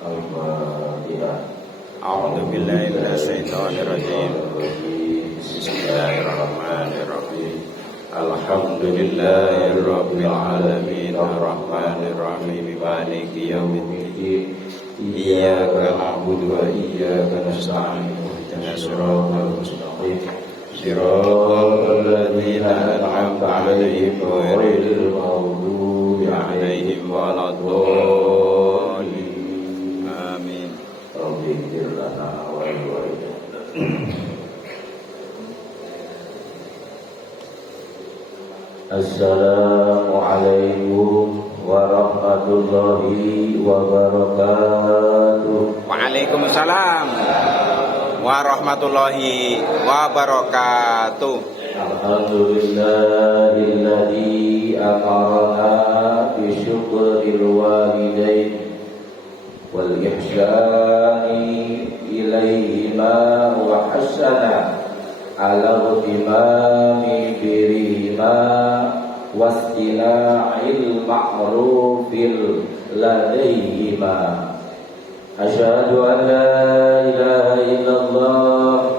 Al-Fatihah. A'udzu billahi minasyaitonir rajim. Bismillahirrahmanirrahim. Alhamdulillahirabbil alamin arrahmanir rahim maliki yaumiddin. Iyyaka na'budu wa iyyaka nasta'in. Ihdinas siratal mustaqim. Siratal ladzina an'amta 'alaihim ghairil maghdubi 'alaihim waladdallin. Amin. Rabbir lana wa liwalidayna. Assalamualaikum warahmatullahi wabarakatuh. Waalaikumsalam warahmatullahi wabarakatuh. Alhamdulillahilladzi amarna bi syukril walidain wal ihsani ilaihima wa hasana ala utimami birihima wastila'il ma'rufil ladaihima. Asyhadu an la ilaha illallah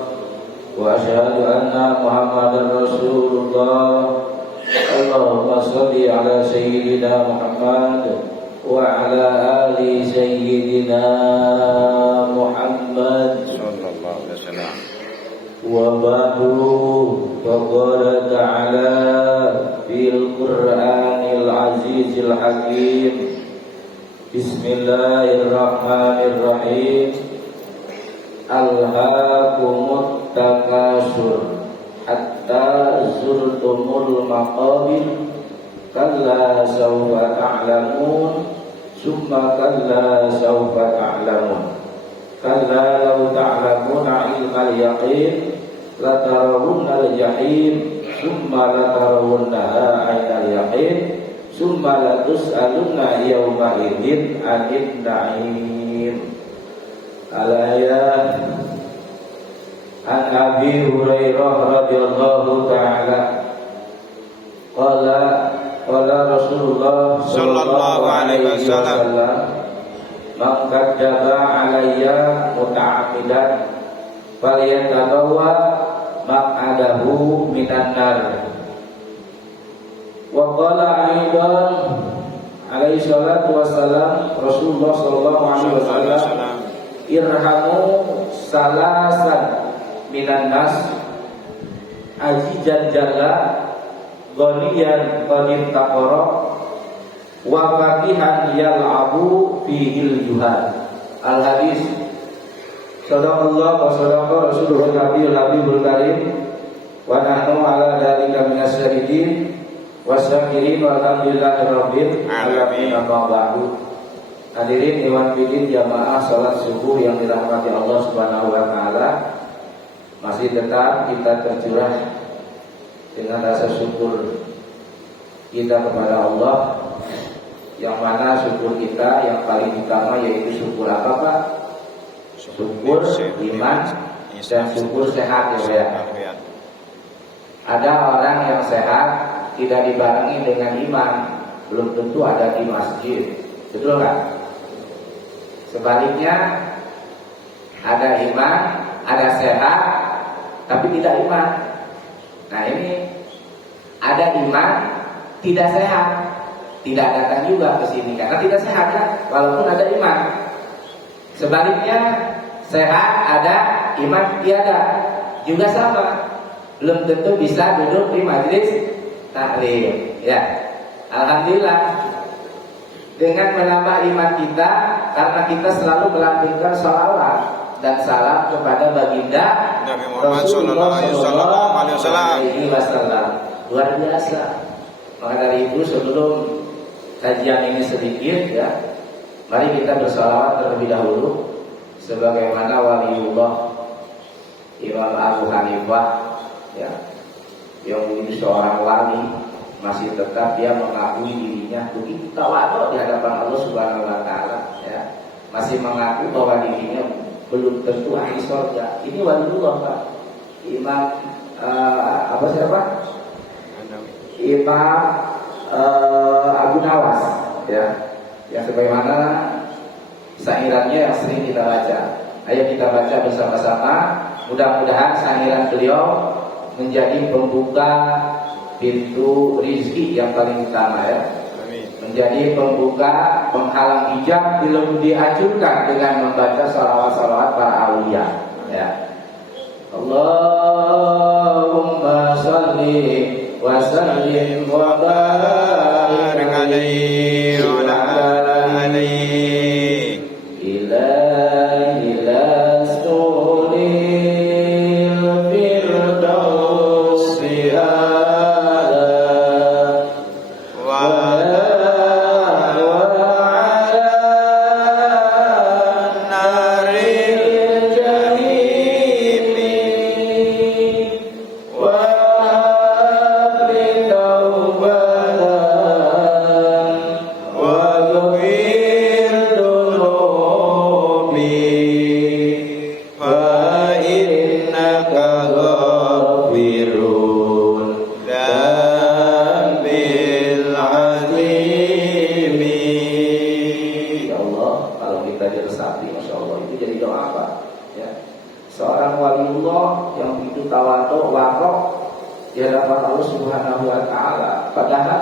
wa asyhadu anna Muhammadar Rasulullah. Allahumma shalli ala sayyidina Muhammad wa ala ali sayyidina Muhammad Sallallahu alaihi wasallam. wa ba'du faqala ta'ala fil Qur'anil Azizil Hakim. Bismillahirrahmanirrahim. Alhaakumut takasur hatta zurtumul maqabir. Kalla sawfa ta'lamun summa kalla sawfa ta'lamun. Kalla law ta'lamuna ilmal yaqin latarawunnal jahim summa latarawunnaha 'ainal yaqin summa latus'alunna yawma idzin 'anil na'im. Alaya an Abi Hurairah radhiyallahu ta'ala qala Rasulullah Sallallahu alaihi wasallam, man kadzdzaba alayya muta'ammidan falyatabawwa maq'adahu minan nar. Wa qala aidan alaihi salatu wassalam Rasulullah sallallahu alaihi wasallam, irhamu salasan minan nas ajijan jalla ghaniyan qadim taqara wa faqihan yal'abu fihil juhad. Al hadis. Sadaqallah wa sadaqa Rasulullah Habibul Karim wa nahnu ala dzalika minas syahidin wasyakirin walhamdulillahirabbil alamin. Amma ba'du. Hadirin Iwan Bidin jamaah salat subuh yang dirahmati Allah Subhanahu wa taala. Masih tetap kita tercurah dengan rasa syukur kita kepada Allah, yang mana syukur kita yang paling utama yaitu syukur apa Pak? Syukur iman dan syukur sehat ya. Ada orang yang sehat tidak dibarengi dengan iman, belum tentu ada di masjid, betul kan? Sebaliknya ada iman, ada sehat, tapi tidak iman. Nah ini ada iman, tidak sehat, tidak datang juga ke sini karena tidak sehat kan, walaupun ada iman. Sebaliknya sehat ada, iman tiada, juga sama, belum tentu bisa duduk di majelis taklim. Ya, alhamdulillah dengan menambah iman kita karena kita selalu melantunkan sholawat dan salam kepada baginda Nabi Muhammad sallallahu alaihi wasallam. Luar biasa. Maka dari itu sebelum kajian ini sedikit ya, mari kita bersalawat terlebih dahulu sebagaimana waliullah Imam Abu Hanifah ya, yang menjadi seorang wali, masih tetap dia mengakui dirinya begitu tawadhu di hadapan Allah Subhanahu wa taala ya, masih mengaku bahwa dirinya belum tentu ahli surga. Ini waliullah Pak. Imam siapa? Imam Abu Nawas ya, yang sebagaimana sairannya yang sering kita baca. Ayo kita baca bersama-sama. Mudah-mudahan sairan beliau menjadi pembuka pintu rizki yang paling utama ya. Menjadi pembuka, penghalang hijab belum dihancurkan dengan membaca salawat-salawat para awliya ya. Allahumma sholli wa sallim wa barik alaihi wa ala alihi ilahil astulil firdausi ala wa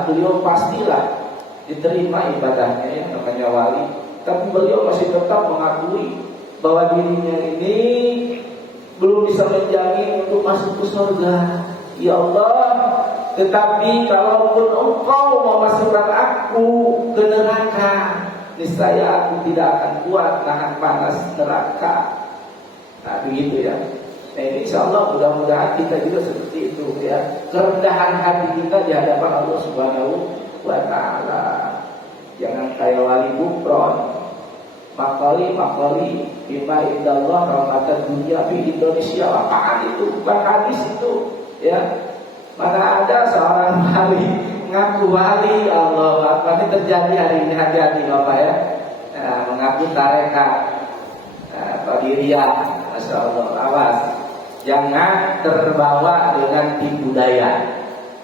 beliau pastilah diterima ibadahnya yang namanya wali, tapi beliau masih tetap mengakui bahwa dirinya ini belum bisa menjamin untuk masuk ke surga. Ya Allah, tetapi kalaupun Engkau memasukkan aku ke neraka, niscaya aku tidak akan kuat nahan panas neraka. Nah begitu ya. Nah ini insyaallah mudah-mudahan kita juga seperti itu ya. Kerendahan hati kita di hadapan Allah Subhanahu wa ta'ala. Jangan kayak wali bukron, makali bima indallah rahmatan dunia di Indonesia. Apaan itu? Bukan hadis itu ya. Mana ada seorang wali ngaku wali, Allah apa ini terjadi hari ini, hati-hati Bapak ya. Mengaku tarekat Qadiriyah, Masya Allah, awas jangan terbawa dengan tipu daya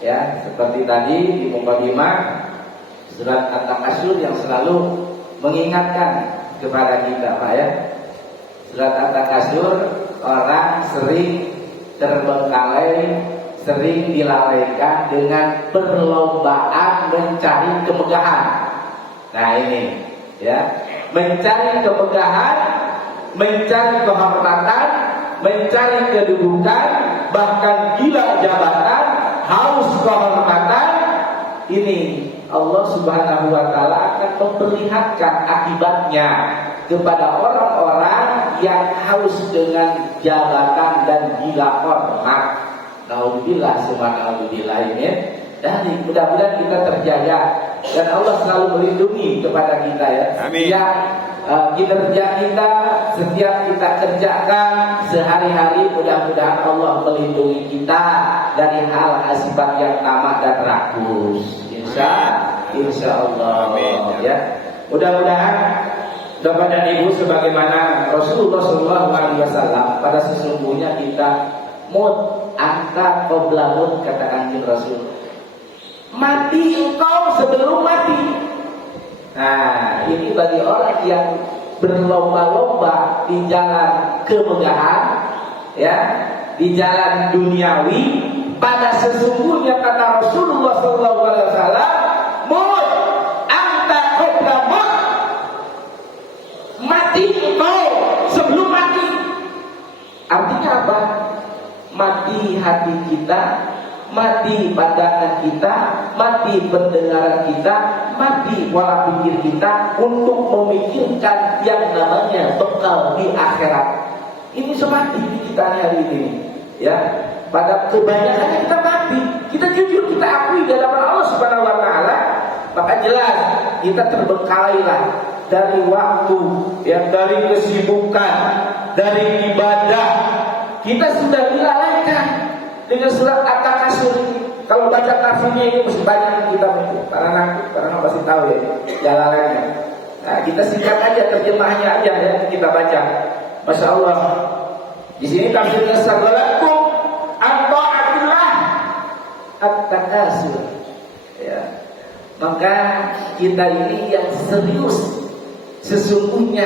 ya, seperti tadi di mukadimah surat At-Takatsur yang selalu mengingatkan kepada kita Pak ya. Surat At-Takatsur orang sering terbengkalai, sering dilalaikan dengan perlombaan mencari kemegahan. Nah ini ya, mencari kemegahan, mencari kehormatan, mencari kedudukan, bahkan gila jabatan, haus kehormatan. Ini Allah Subhanahu wa ta'ala akan memperlihatkan akibatnya kepada orang-orang yang haus dengan jabatan dan gila hormat. Naudzubillah subhanallah ini. Dan mudah-mudahan kita terjaga dan Allah selalu melindungi kepada kita ya. Amin. Kinerja kita setiap kita kerjakan sehari-hari, mudah-mudahan Allah melindungi kita dari hal sifat yang tamak dan rakus. Insya Allah. Amin. Ya. Mudah-mudahan Bapak dan Ibu sebagaimana Rasulullah SAW pada sesungguhnya kita mut angka qoblamut, kata Kanjeng Rasul. Mati engkau sebelum mati. Nah, ini bagi orang yang berlomba-lomba di jalan kemegahan, ya, di jalan duniawi. Pada sesungguhnya kata Rasulullah SAW, mut anta qabla mut, mati engkau sebelum mati. Artinya apa? Mati hati kita, mati pandangan kita, mati pendengaran kita, mati pola pikir kita untuk memikirkan yang namanya bekal di akhirat. Ini semati kita hari ini, ya. Pada kebanyakannya kita mati, kita jujur, kita akui di hadapan Allah Subhanahu wa ta'ala, maka jelas kita terbengkalailah dari waktu, yang dari kesibukan, dari ibadah. Kita sudah dilalaikan dengan surat At-Takatsur ini. Kalau baca tafsirnya ini mesti banyak kita baca, karena pasti tahu ya jalannya. Nah, kita singkat aja terjemahnya aja ya, kita baca. Masya Allah. Di sini tafsirnya sagolakum at-ta'atillah At-Takatsur. Ya. Maka kita ini yang serius Sesungguhnya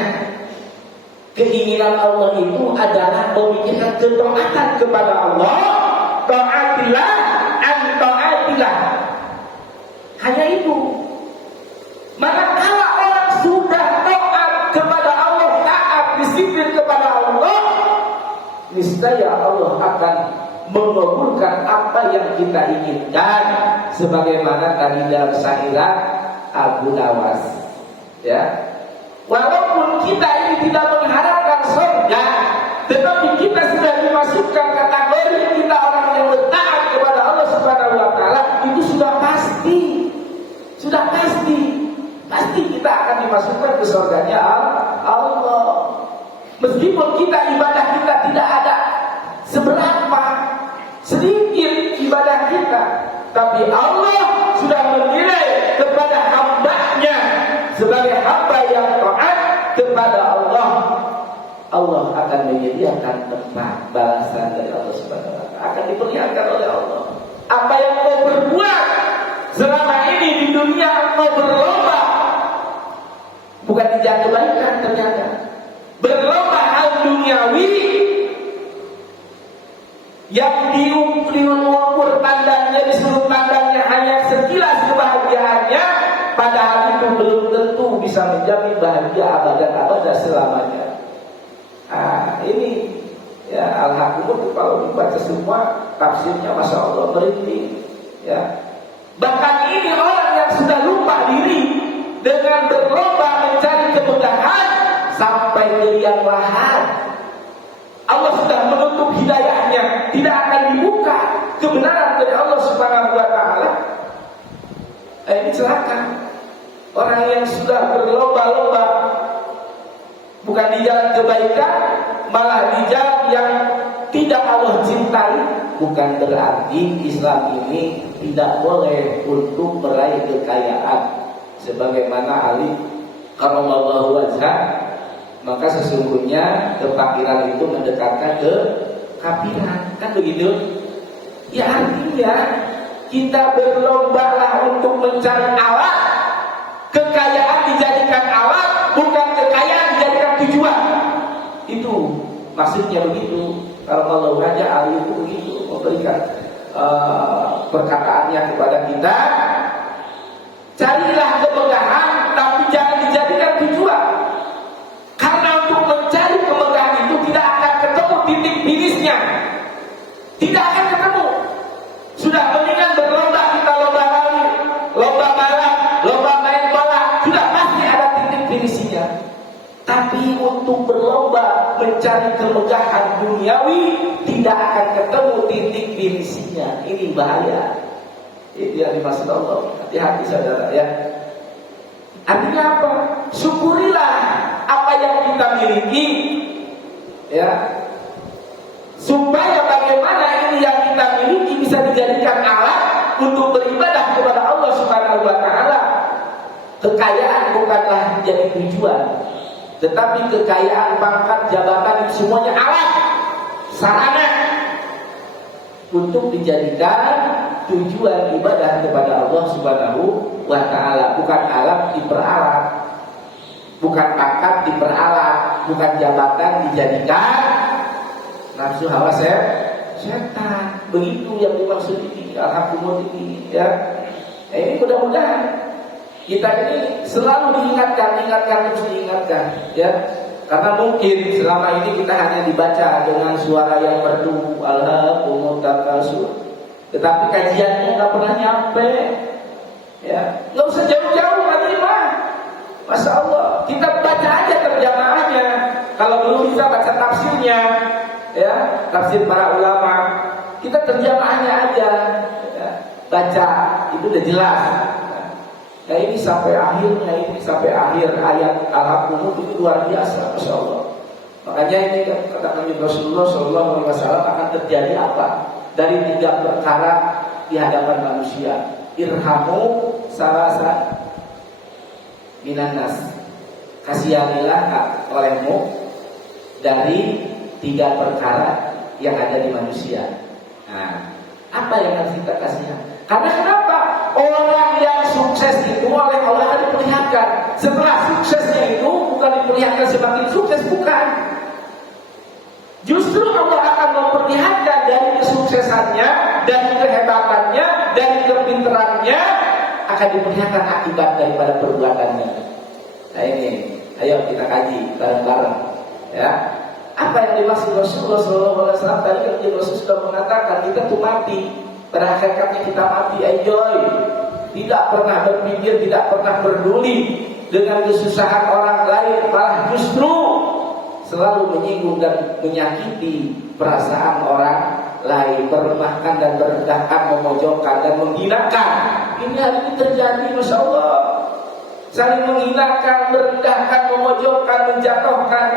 keinginan Allah itu adalah memikirkan ketaatan kepada Allah. Ta'atillah an ta'atillah. Hanya itu. Manakala orang sudah taat kepada Allah, taat disiplin kepada Allah, niscaya Allah akan mengabulkan apa yang kita inginkan, sebagaimana tadi dalam syairat Abu Nawas. Ya, walaupun kita ini tidak mengharapkan surga, tetapi kita sudah dimasukkan kategori kita orang yang bertaat kepada Allah Subhanahu wa taala, itu sudah pasti kita akan dimasukkan ke surganya Allah. Meskipun kita ibadah kita tidak ada seberapa, sedikit ibadah kita, tapi Allah sudah menilai kepada hamba-Nya sebagai hamba yang taat kepada Allah. Allah akan menyediakan tempat balasan dari Allah Subhanahu wa taala, akan diperlihatkan oleh Allah. Apa yang kau berbuat selama ini di dunia, kau berlomba, bukan dijatuh kebaikan, ternyata berlomba hal duniawi yang diukur tandanya, disuruh tandanya hanya sekilas kebahagiaannya, padahal itu belum tentu bisa menjamin bahagia abadan-abadan selamanya. Ini ya Al-Hakumut, kalau dibaca semua tafsirnya Masya Allah merinding. Ya, bahkan ini orang yang sudah lupa diri dengan berlomba mencari kemudahan sampai ke yang lahat, Allah sudah menutup hidayahnya, tidak akan dibuka kebenaran dari Allah Subhanahu wa taala. Ini celaka. Orang yang sudah berlomba-lomba bukan di jalan kebaikan, malah di jalan yang tidak Allah cintai. Bukan berarti Islam ini tidak boleh untuk meraih kekayaan. Sebagaimana Ali karramallahu wajhah, maka sesungguhnya kefakiran itu mendekatkan ke kafiran, kan begitu? Ya, artinya kita berlombalah untuk mencari alat. Kekayaan dijadikan alat, bukan kekayaan dijadikan tujuan. Itu maksudnya begitu. Kalau Allah Raja Ali itu begitu memberikan perkataannya kepada kita. Carilah kemegahan, tapi jangan dijadikan tujuan. Karena untuk mencari kemegahan itu tidak akan ketemu titik finishnya. Tidak akan ketemu. Sudah mendingan berlomba, kita lomba lari, lomba balap, lomba main bola, sudah pasti ada titik finishnya. Tapi untuk berlomba mencari kemegahan duniawi, tidak akan ketemu titik finishnya. Ini bahaya. Itu yang dimaksud Allah. Hati-hati saudara ya. Artinya apa? Syukurilah apa yang kita miliki, ya, supaya bagaimana ini yang kita miliki bisa dijadikan alat untuk beribadah kepada Allah Subhanahu wa taala. Kekayaan bukanlah jadi tujuan, tetapi kekayaan, pangkat, jabatan itu semuanya alat, sarana untuk dijadikan tujuan ibadah kepada Allah Subhanahu wa taala. Bukan alat diperalat, bukan pangkat diperalat, bukan jabatan dijadikan nafsu hawa setan. Begitu yang dimaksud ini Al-Hakumut ini ya. Ini mudah-mudahan kita ini selalu diingatkan ya. Karena mungkin selama ini kita hanya dibaca dengan suara yang merdu, Al-Hakumut Takasur, tetapi kajiannya nggak pernah nyampe, ya. Nggak usah jauh-jauh lagi mah, Masya Allah. Kita baca aja terjemahannya. Kalau belum bisa baca tafsirnya, ya, tafsir para ulama, kita terjemahannya aja, ya. Baca itu udah jelas. Nah ini sampai akhirnya, ini sampai akhir ayat Al-Hakumut itu luar biasa, Masya Allah. Makanya ini katakan Rasulullah SAW akan terjadi apa? Dari 3 perkara di hadapan manusia. Irhamu salasa minan nas. Kasihanilah olehmu dari 3 perkara yang ada di manusia. Nah, apa yang harus kita kasihan? Karena kenapa? Orang yang sukses itu oleh Allah diperlihatkan. Setelah suksesnya itu diperlihatkan semakin sukses, bukan. Justru Allah akan memperlihatkan dari kesuksesannya, dari kehebatannya, dari kepintarannya, akan diperlihatkan akibat daripada perbuatannya. Nah ini, ayo kita kaji bareng-bareng, ya. Apa yang dimaksud Rasulullah SAW tadi? Kan Rasul sudah mengatakan kita tuh mati, pada hakikatnya kita mati, enjoy. Tidak pernah berpikir, tidak pernah peduli dengan kesusahan orang lain, malah justru selalu menyinggung dan menyakiti perasaan orang lain, meremahkan dan merendahkan, memojokkan dan menghinakan. Ini hari ini terjadi, Masya Allah. Saling menghinakan, merendahkan, memojokkan, menjatuhkan.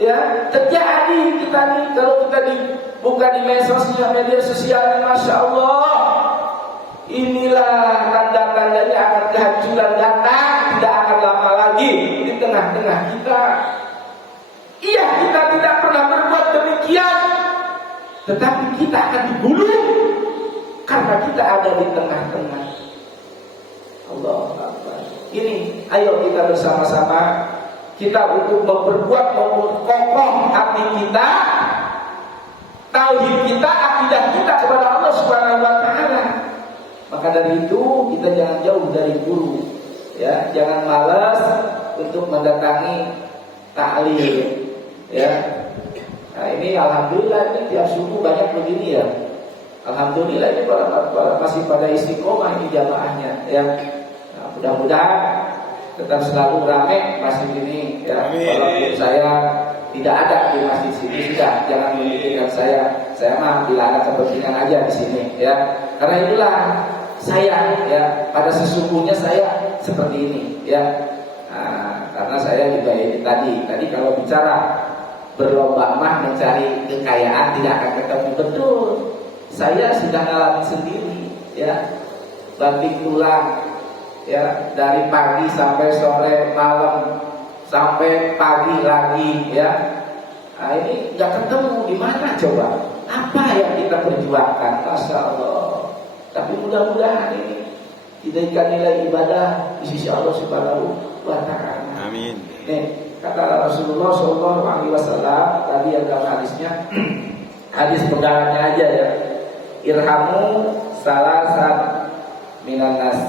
Ya, terjadi kita nih. Kalau kita buka di media sosial, Masya Allah. Inilah tanda-tandanya akan kehancuran datang, tidak akan lama lagi di tengah-tengah kita. Iya, kita tidak pernah berbuat demikian, tetapi kita akan digulung karena kita ada di tengah-tengah. Allah Akbar. Ini, ayo kita bersama-sama kita untuk memperkuat, memperkokoh hati kita, tauhid kita, akidah kita kepada Allah Subhanahu wa Ta'ala. Maka dari itu kita jangan jauh dari guru, ya, jangan malas untuk mendatangi ta'lim, ya. Nah ini alhamdulillah ini tiap subuh banyak begini ya. Alhamdulillah ini para masih pada istiqomah ini jamaahnya, ya. Nah, mudah-mudahan tetap selalu ramai masjid ini, ya. Walaupun saya tidak ada di masjid sini, sudah jangan memikirkan saya mah bila ada kepentingan aja di sini, ya. Karena itulah saya, ya, pada sesungguhnya saya seperti ini, ya. Nah, karena saya juga ini tadi kalau bicara berlomba mah mencari kekayaan tidak akan ketemu, betul. Saya sudah ngalamin sendiri, ya, banting tulang, ya, dari pagi sampai sore, malam sampai pagi lagi, ya. Nah, ini nggak ketemu, di mana coba? Apa yang kita perjuangkan? Masya Allah. Tapi mudah-mudahan ini diberikan nilai ibadah di sisi Allah Subhanahu wa Ta'ala. Amin. Nih, kata Rasulullah SAW tadi yang dalam hadisnya, hadis pegangannya aja ya. Irhamu salasan minan nas.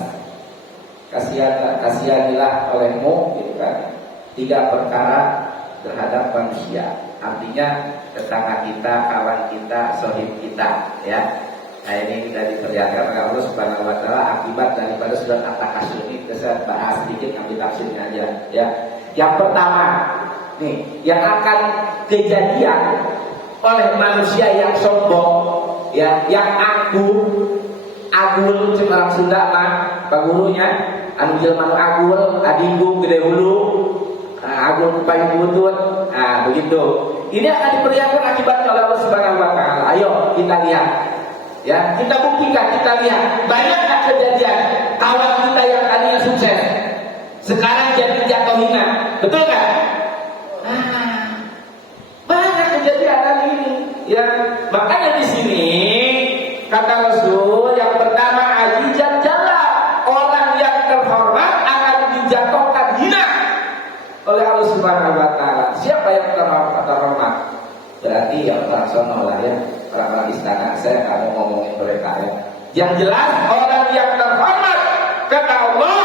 Kasihanilah olehmu, gitu kan, 3 perkara terhadap manusia. Artinya tetangga kita, kawan kita, sohib kita, ya. Nah ini kita diperlihatkan oleh Allah Subhanahu wa Ta'ala akibat daripada surat At-Takasur ini. Saya bahas sedikit, ambil tafsirnya aja, ya. Yang pertama, nih, yang akan kejadian oleh manusia yang sombong, ya, yang agul, orang Sunda mah, Pak gurunya, anu jelema nu agul, adinggu gede hulu, agul paling butut, nah begitu. Ini akan diperlihatkan akibatnya oleh Allah Subhanahu wa Ta'ala. Ayo kita lihat, ya, kita buktikan, kita lihat banyak kejadian kawan kita yang tadinya sukses sekarang jadi jatuh hina, betul nggak? Banyak kejadian kali ini, ya. Makanya di sini kata Rasul yang pertama azizan jalla, orang yang terhormat akan dijatuhkan hina oleh Allah Subhanahu wa Ta'ala. Siapa yang terhormat? Berarti yang orang sono lah, ya, orang-orang istana. Saya nggak mau ngomongin mereka, ya. Yang jelas orang yang terhormat kata Allah,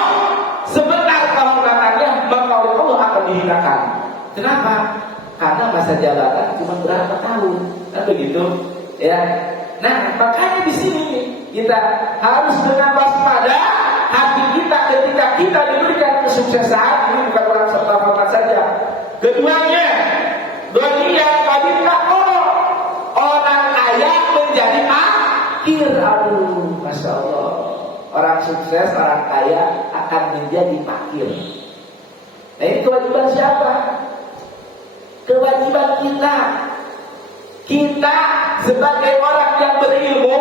sebentar kehormatannya maka oleh Allah akan dihinakan. Kenapa? Karena masa jabatan cuma berapa tahun, kan begitu, ya. Nah, makanya di sini kita harus dengan waspada hati kita ketika kita diberikan kesuksesan. Ini bukan orang terhormat saja. Keduanya, dunia kabinka orang kaya menjadi fakir. Aduh, Masya Allah. Orang sukses, orang kaya akan menjadi fakir. Nah, ini kewajiban siapa? Kewajiban kita. Kita sebagai orang yang berilmu,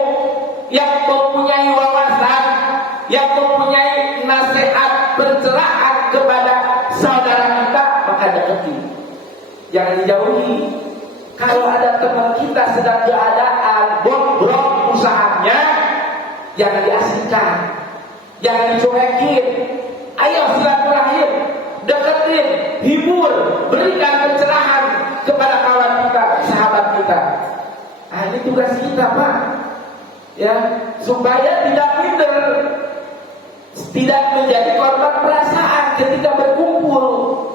yang mempunyai wawasan, yang mempunyai nasihat pencerahan kepada saudara kita, maka dekati. Jangan dijauhi. Kalau ada teman kita sedang keadaan bobrok usahanya, jangan diasingkan, jangan dicuekin. Ayo silaturahim, deketin, hibur, berikan pencerahan kepada kawan kita, sahabat kita. Nah, ini tugas kita, Pak. Ya, supaya tidak minder, tidak menjadi korban perasaan ketika berkumpul.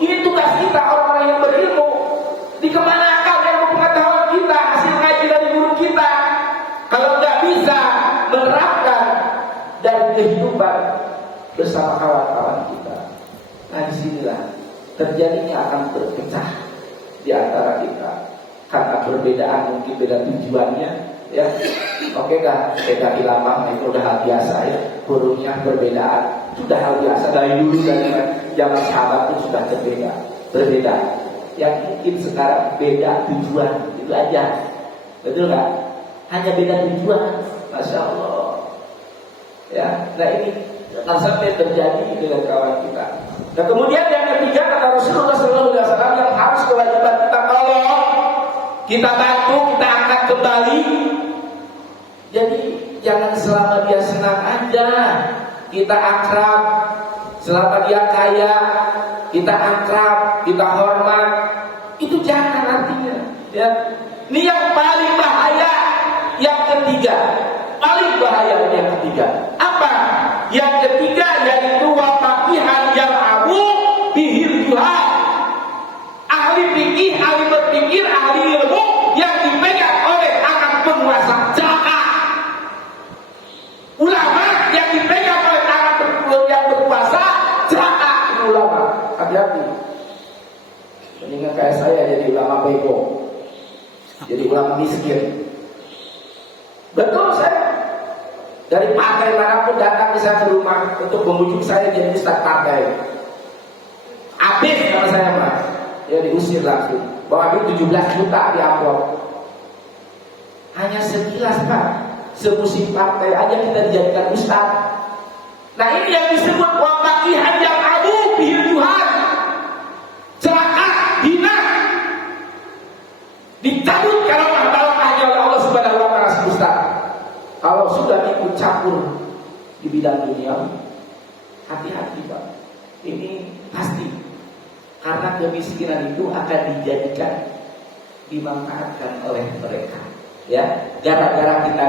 Ini tugas kita, orang-orang yang berilmu. Dikemanakan ilmu pengetahuan kita, hasil ngaji dari guru kita, kalau nggak bisa menerapkan dari kehidupan bersama kawan-kawan kita. Nah, disinilah terjadinya akan berpecah di antara kita karena perbedaan, mungkin beda tujuannya. Ya, oke dah, beda ilmu itu udah hal biasa ya. Hurufnya berbedaan, sudah hal biasa dari dulu, dari zaman sahabat itu sudah berbeda. Yang mungkin sekarang beda tujuan, itu aja, betul nggak? Hanya beda tujuan, masya Allah. Ya, nah ini akan sampai terjadi dengan kawan kita. Nah, kemudian yang ketiga kata Rasulullah SAW yang harus kewajiban kita, kalau kita bantu, kita angkat kembali. Jadi jangan selama dia senang aja kita akrab, selama dia kaya kita akrab, kita hormat, itu jangan artinya. Ya, ini yang paling bahaya. Yang ketiga, paling bahaya yang ketiga. Apa? Yang ketiga yaitu wafaqihan yang abu bihil juhal. Ahli fikih, ahli berpikir, ahli ilmu yang dipegang oleh tangan penguasa jahat. Ulama yang dipegang oleh tangan yang berkuasa jahat. Ulama, hati-hati. Mendingan kayak saya jadi ulama bego, jadi ulama miskin. Betul, saya dari partai manapun datang saya ke rumah untuk membujuk saya jadi ustaz partai. Habis sama saya mas, ya diusir langsung. Bawa duit 17 juta di amplop. Hanya sekilas Pak, semusim partai aja kita dijadikan ustaz. Nah ini yang disebut wafaqihan yang abu bihil juhal. Celaka, hina, dicabut kalau barokahnya oleh Allah Subhanahu wa taala semesta. Kalau sudah ikut campur di bidang dunia, hati-hati Pak. Ini pasti, karena kemiskinan itu akan dijadikan dimanfaatkan oleh mereka. Ya, gara-gara kita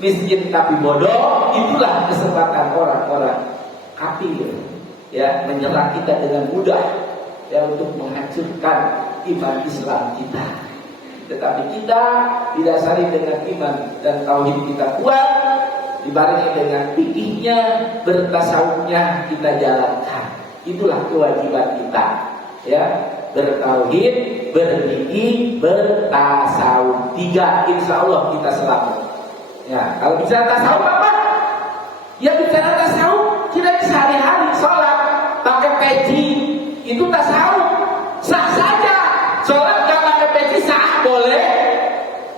miskin tapi bodoh, itulah kesempatan orang-orang kafir ya menyerang kita dengan mudah ya untuk menghancurkan iman Islam kita. Tetapi kita didasari dengan iman dan tauhid kita kuat, dibarengi dengan fikihnya, bertasawufnya kita jalankan. Itulah kewajiban kita, ya, bertauhid, berfikih, bertasawuf. 3, insya Allah kita selamat. Ya, kalau bicara tasawuf apa? Ya bicara tasawuf, kita sehari-hari sholat pakai peci, itu tasawuf. Sah saja, sholat gak pakai peci sah boleh,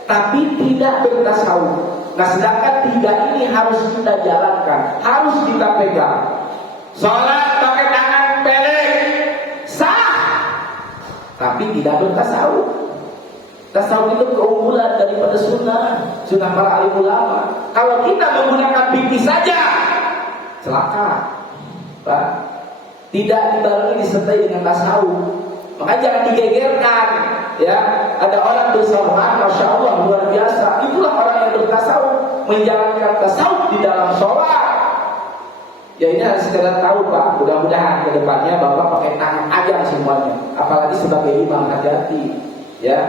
tapi tidak bertasawuf. Nah sedangkan 3 ini harus kita jalankan, harus kita pegang. Sholat pakai tangan pelek sah, tapi tidak bertasawuf. Tasawuf itu keunggulan daripada sunnah para alim ulama. Kalau kita menggunakan fikih saja, celaka, Pak. Tidak dibarengi disertai dengan tasawuf. Makanya jangan digegerkan. Ya, ada orang bersorban, masya Allah luar biasa. Itulah orang yang bertasawuf, menjalankan tasawuf di dalam sholat. Ya ini harus sekedar tahu Pak. Mudah-mudahan ke depannya Bapak pakai tangan aja semuanya. Apalagi sebagai imam, hati-hati. Ya.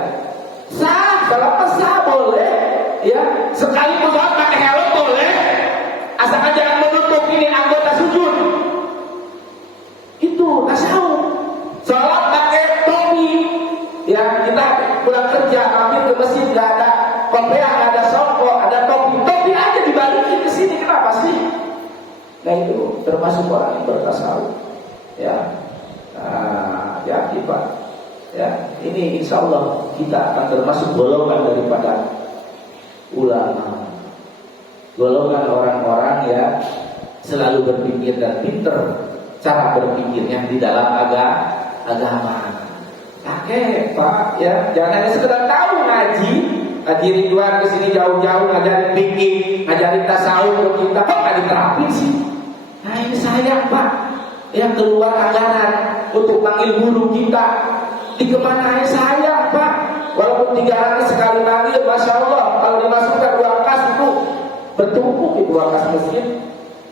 Sah, kalau sah boleh, ya. Sekali sholat pakai helm boleh, asalkan jangan menutup ini anggota sujud. Itu tasawuf. Sholat pakai topi, ya kita pulang kerja hampir ke masjid nggak ada kopiah, nggak ada songkok, ada topi aja dibalikin ke sini, kenapa sih? Nah itu termasuk orang yang bertasawuf, ya. Nah, hati-hati Pak. Ya, ini insya Allah kita akan termasuk golongan daripada ulama, golongan orang-orang ya selalu berpikir dan pinter cara berpikirnya di dalam agama. Pakai Pak, ya jangan hanya sekedar tahu ngaji Ridwan kesini jauh-jauh ngajarin fikih, ngajarin tasawuf ke kita, kok nggak diterapin sih? Nah ini sayang Pak. yang keluar anggaran untuk panggil guru kita. Dikemanain sayang Pak. Walaupun 300 sekali panggil, Masya Allah, kalau dimasukkan 2 kas itu bertumpuk di 2 kas masjid.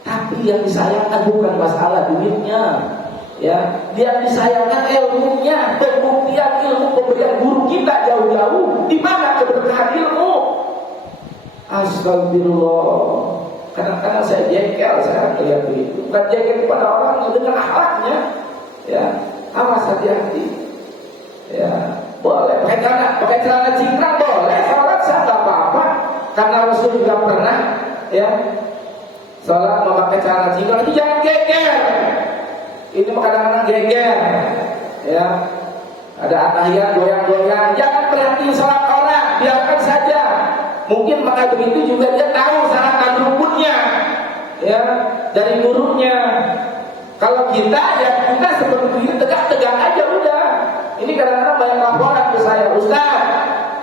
Tapi yang disayangkan bukan masalah duitnya, ya, dia disayangkan ilmunya, pembuktian ilmu pemberian guru kita jauh-jauh. Di mana keberkahan ilmu? Astagfirullah. Kadang-kadang saya jengkel, saya lihat begitu. Bukan jengkel kepada orang dengan akhlaknya, ya. Awas, hati-hati. Ya, boleh pakai celana cingkrang boleh, sholat sah nggak apa-apa. Karena Rasul juga pernah, ya, sholat memakai celana cingkrang. Itu jangan geger. Ini kadang-kadang geger, ya. Ada atahiyat goyang-goyang. Jangan perhatiin sholat orang, biarkan saja. Mungkin maka begitu juga dia tahu syarat rukunnya, ya, dari gurunya. Kalau kita, ya kita seperti ini tegak-tegak aja udah. Ini kadang-kadang banyak laporan ke saya, Ustaz,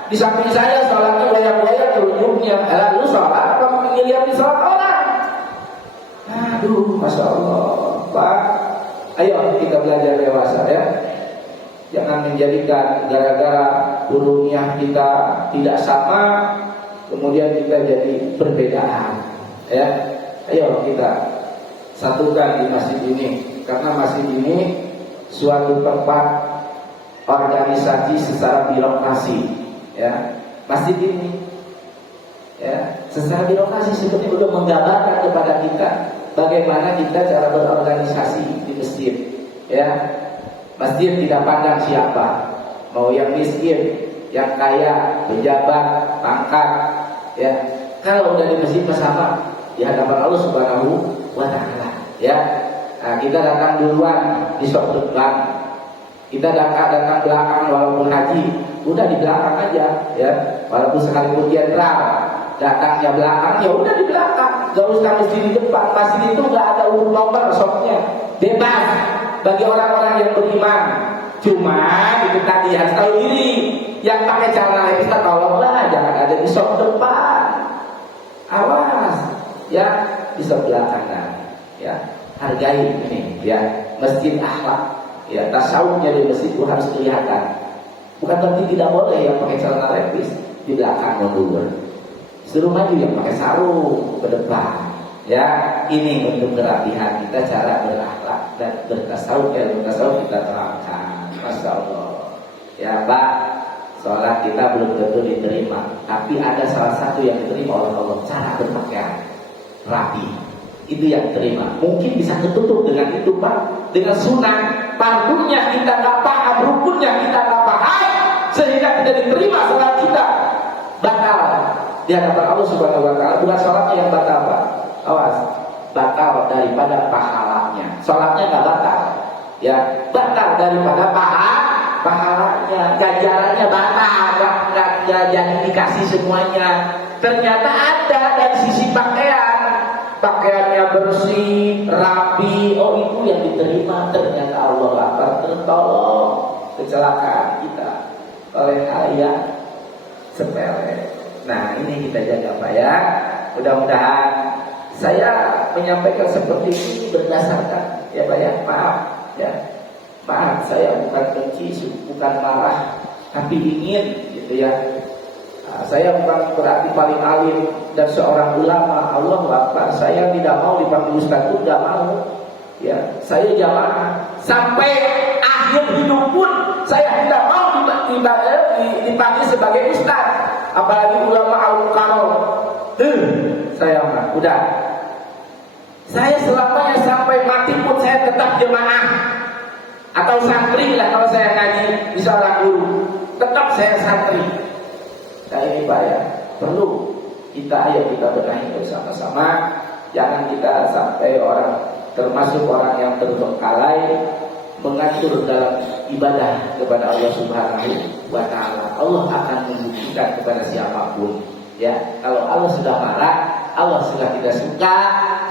di samping saya sholatnya goyang-goyang telunjuknya. Lalu sholat apa mengelihat di sholat orang? Aduh, Masya Allah, Pak. Ayo kita belajar dewasa, ya. Jangan menjadikan gara-gara burungnya kita tidak sama, kemudian kita jadi perbedaan, ya. Ayo kita satukan di masjid ini, karena masjid ini suatu tempat organisasi secara birokrasi, ya. Masjid ini, ya, secara birokrasi sebetulnya sudah menggambarkan kepada kita bagaimana kita cara berorganisasi di masjid, ya. Masjid tidak pandang siapa, mau yang miskin, yang kaya, pejabat, pangkat, ya. Kalau udah di masjid bersama di hadapan Allah Subhanahu wa Ta'ala, ya. Nah, kita datang duluan di sop depan, kita datang belakangan walaupun haji, udah di belakang aja, ya. Walaupun sekalipun jenderal, datangnya belakang, ya udah di belakang, gak usah mesti di depan. Masjid itu gak ada urut nomor sopnya, bebas bagi orang-orang yang beriman. Cuma itu tadi harus tahu diri. Yang pakai celana levis tolonglah jangan ada di sop depan. Awas, ya, di sebelah kanan, ya. Hargai ini, ya, masjid akhlak, ya. Tasawufnya di masjid itu harus kelihatan. Bukan berarti tidak boleh yang pakai celana levis di belakang mundur. Suruh maju yang pakai sarung ke depan, ya. Ini bentuk kerapihan kita cara berakhlak dan bertasawuf, ya. Bertasawuf kita terangkan, Masya Allah, ya Pak. Sholat kita belum tentu diterima, tapi ada salah satu yang diterima oleh Allah, cara berpakaian rapi. Itu yang diterima. Mungkin bisa ketutup dengan itu Pak, dengan sunnah. Pardunya kita nggak paham, rukunnya kita nggak paham, sehingga tidak diterima sholat kita, batal di hadapan Allah Subhanahu wa Ta'ala. Bukan sholatnya yang batal Pak, awas, batal daripada pahalanya. Sholatnya nggak batal, ya, batal daripada pahalanya, ganjarannya batal, nggak jadi dikasih semuanya. Ternyata ada dari sisi pakaiannya bersih, rapi, oh itu yang diterima. Ternyata Allah akan tertolong kecelakaan kita oleh hal yang sepele. Nah ini kita jaga Pak, ya. Mudah-mudahan saya menyampaikan seperti ini berdasarkan, ya Pak, ya, maaf, ya. Maaf, saya bukan benci, bukan marah, tapi ingin, gitu ya. Saya bukan berarti paling alim dan seorang ulama. Allahu Akbar. Saya tidak mau dipanggil ustaz pun tidak mau. Ya, saya jamaah sampai akhir hidup pun saya tidak mau dipanggil sebagai ustaz. Apalagi ulama al-karom. Saya mah udah. Saya selamanya sampai mati pun saya tetap jemaah atau santri lah kalau saya ngaji di seorang guru. Tetap saya santri. Nah ini Pak, ya, perlu kita benahi bersama-sama. Jangan kita sampai orang, termasuk orang yang terbengkalai, mengatur dalam ibadah kepada Allah Subhanahu wa Ta'ala. Allah akan membuktikan kepada siapapun, ya. Kalau Allah sudah marah, Allah sudah tidak suka,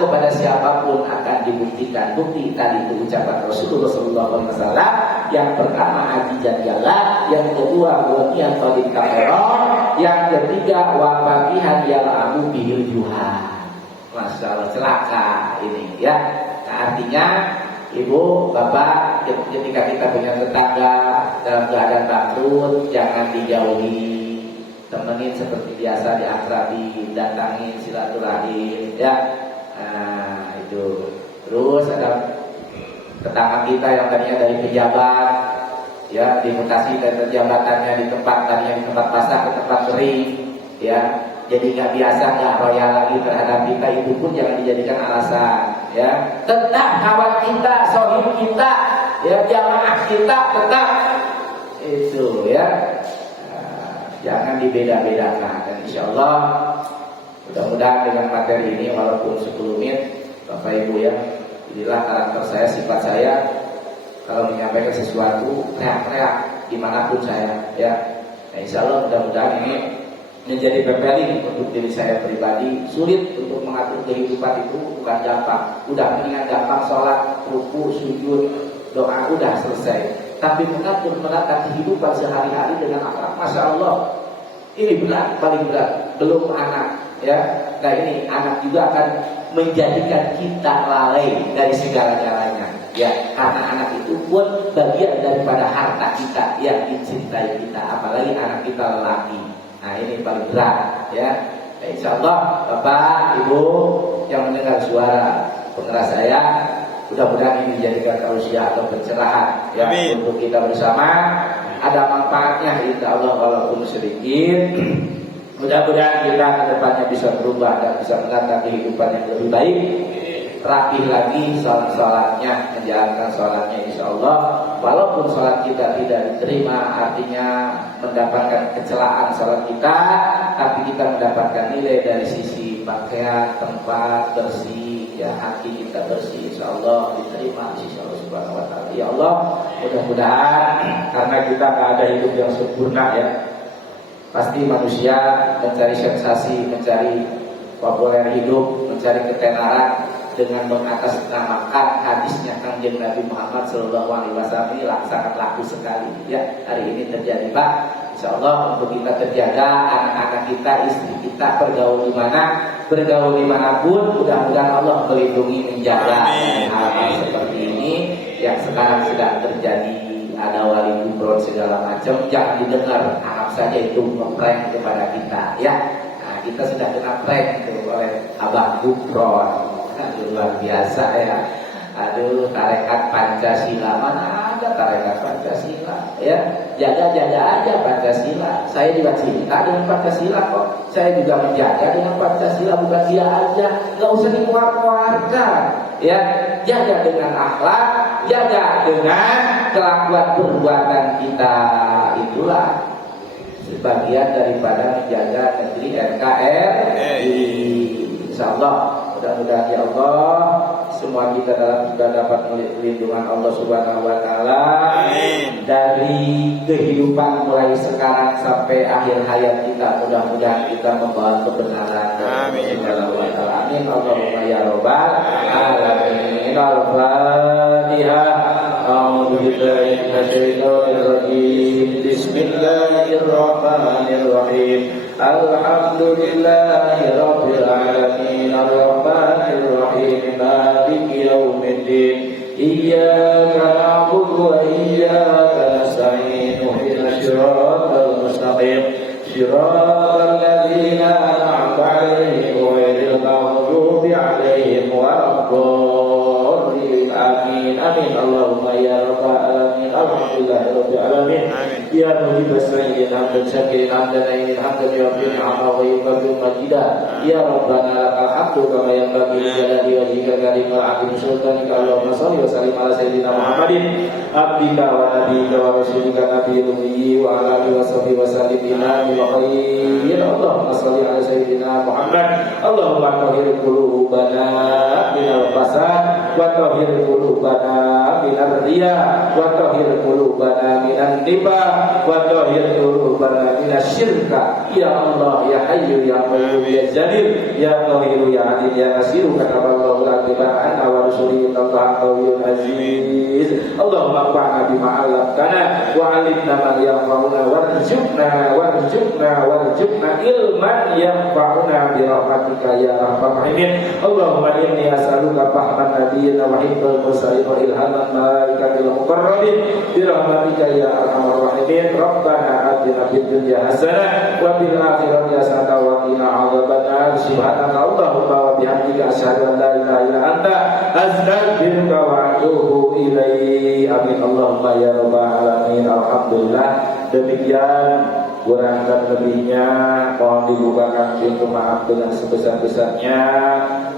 kepada siapapun akan dibuktikan. Bukti tadi itu ucapan Rasulullah SAW. Yang pertama haji jadilah, yang kedua wanian qadim kamerah, yang ketiga wafaqihan yal'amu bihil juha. Masya Allah, celaka ini, ya. Nah, artinya Ibu, bapak, ketika kita punya tetangga dalam keadaan bangkrut, jangan dijauhi, temenin seperti biasa, diakrabi, datangin, silaturahim, ya. Nah, itu. Terus ada tetangga kita yang tadinya dari pejabat, ya, dimutasi dari jabatannya di tempat tadinya di tempat basah ke tempat kering, ya. Jadi nggak biasa, nggak royal lagi terhadap kita, itu pun jangan dijadikan alasan, ya. Tetap kawan kita, sohib kita, ya, jamaah kita tetap itu, ya. Jangan dibeda-bedakan. Dan insya Allah mudah-mudahan dengan materi ini walaupun 10 menit, Bapak Ibu, ya, inilah karakter saya, sifat saya. Kalau menyampaikan sesuatu teriak-teriak dimanapun saya, ya. Nah, insya Allah mudah-mudahan ini menjadi pepeling untuk diri saya pribadi. Sulit untuk mengatur kehidupan itu bukan gampang. Udah mendingan gampang sholat, ruku, sujud, doa udah selesai. Tapi mengatur menata kehidupan sehari-hari dengan akhlak, masya Allah, ini berat, paling berat. Belum anak, ya. Nah ini anak juga akan menjadikan kita lalai dari segala-galanya, ya. Karena anak itu pun bagian daripada harta kita yang dicintai kita, apalagi anak kita lelaki. Nah ini paling berat, ya. Nah, insya Allah Bapak Ibu yang mendengar suara pengeras saya, mudah-mudahan ini dijadikan tausiah atau pencerahan, ya. Amin. Untuk kita bersama, ada manfaatnya insya Allah walaupun sedikit. Mudah-mudahan kita ke depannya bisa berubah dan bisa menata kehidupan yang lebih baik, rapih lagi sholat-sholatnya, menjalankan sholatnya insya Allah. Walaupun sholat kita tidak diterima, artinya mendapatkan kecelaan sholat kita, tapi kita mendapatkan nilai dari sisi pakaian, tempat bersih, ya, hati kita bersih, insya Allah diterima di sisi Allah Subhanahu Wa Taala. Ya Allah, mudah-mudahan karena kita tak ada hidup yang sempurna, ya. Pasti manusia mencari sensasi, mencari populer hidup, mencari ketenaran dengan mengatasnamakan hadisnya Kanjeng Nabi Muhammad SAW ini sangat laku sekali, ya. Hari ini terjadi, Pak. Insya Allah untuk kita terjaga anak-anak kita, istri kita, bergaul dimanapun, mudah-mudahan Allah melindungi, menjaga hal-hal seperti ini yang sekarang sedang terjadi. Ada wali kumron segala macam, jangan didengar, anggap saja itu ngeprank kepada kita, ya. Nah, kita sudah kena prank oleh Abah Kumron. Aduh, luar biasa, ya. Aduh, tarekat Pancasila, mana ada tarekat Pancasila, ya. Jaga-jaga aja Pancasila. Saya juga cinta dengan Pancasila kok. Saya juga menjaga dengan Pancasila, bukan dia aja. Gak usah dikeluar-keluarkan, ya. Jaga dengan akhlak, jaga dengan kelakuan perbuatan kita. Itulah sebagian daripada menjaga negeri NKRI. Insyaallah, mudah-mudahan ya Allah semua kita dapat perlindungan Allah Subhanahu Wa Taala dari kehidupan mulai sekarang sampai akhir hayat kita. Mudah-mudahan kita membawa kebenaran. Amin. Amin. Allahumma ya Rabbal alamin. Al-Fatihah. A'udzubillahi minasyaitonir rajim. Bismillahirrahmanirrahim. Alhamdulillahi rabbil alamin. Ar-Rahmanir Rahim. Maliki yaumiddin. Iyyaka na'budu wa iyyaka nasta'in. Ihdinas siratal mustaqim. Siratal ladzina an'amta 'alaihim ghairil maghdubi 'alaihim waladdallin. Amin. Amin. Allahumma ya rabbal alamin. Alhamdulillahi rabbil alamin. Ya mujib as-sayyidin hamdan syakirin hamdan naimin hamdan yu'afini amma wa yukabiru majidah. Ya Rabbana lakal hamdu kama yanbaghi li jalali wajhika karim wa 'azimi sultanika. Allahumma shalli wa sallim ala sayyidina Muhammadin abdika wa nabiyyika wa rasulika nabiyil ummi wa ala alihi wa sahbihi wa sallim imamil khairin. Allahumma shalli ala sayyidina Muhammad. Allahumma tahhir qulubana minal fasad wa tahhir qulubana minar riya wa tahhir qulubana minan nifa wa tahhir qulubana minasyirka. Ya Allah, ya Hayyu ya Qayyum ya Jalil ya Qadir ya Adil ya Nasir. Kata Allah la tiba'ana wa rusuli innallaha qawiyyun aziz. Allahumma anfa'na bima 'allamtana wa 'allimna ma yanfa'una warzuqna ilman yanfa'una bi rahmatika ya arhamar rahimin. Allahumma inni as'aluka fahman nabiyyina wa hifdzal mursalin wa ilhaman malaikatil muqarrabin bi rahmatika ya arhamar rahimin. Rabbana atina fid dunya hasanah wa fil akhirati hasanah wa qina adzabannar. Subhanaka Allahumma wa bihamdika asyhadu an la ilaha illa anta astaghfiruka wa atubu ilaik. Amin Allahumma ya rabbal alamin. Alhamdulillah, demikian kurang dan lebihnya mohon dibukakan pintu maaf dengan sebesar-besarnya.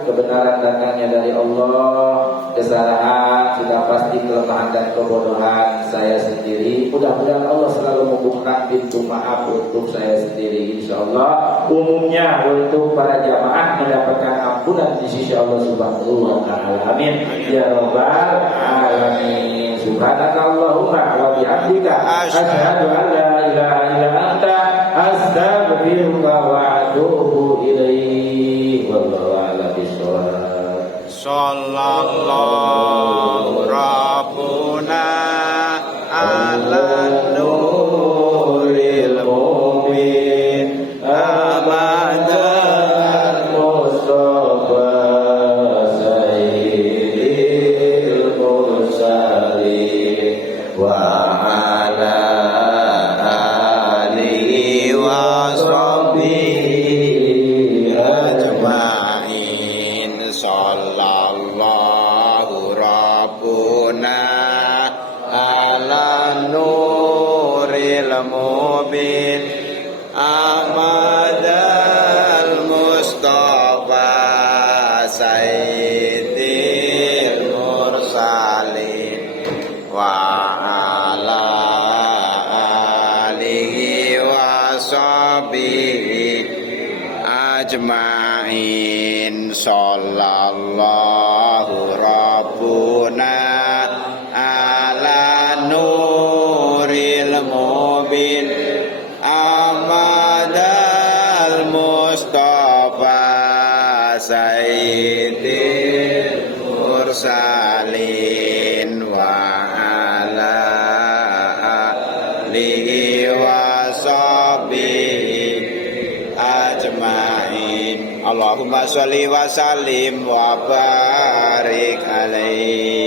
Kebenaran datangnya dari Allah, kesalahan sudah pasti kelemahan dan kebodohan saya sendiri. Mudah-mudahan Allah selalu membuka pintu maaf untuk saya sendiri. InsyaAllah umumnya untuk para jamaah mendapatkan ampunan di sisi Allah Subhanahu wa Ta'ala. Amin ya rabbal alamin. Subhanakallahumma wa bihamdika asyhadu an la ilaha illa anta astaghfiruka wa atubu ilaik. Wallahu a'lam bishawab. Sallallahu Rabbuna ala nuril mubin Ahmadal Mustafa Sayyidil Mursalin wa ala alihi wa sahbihi ajma'in. Sallallahu Rabbuna ala nuril mubin Ahmadal Mustafa Sayyidil Mursalin wa ala alihi wa sahbihi ajma'in. Sallallahu Rabbuna ala nuril mubin Ahmadal Mustafa Sayyidil Mursalin wa ala alihi wa sahbihi ajma'in. Allahumma sholli wa sallim wa barik alaihi.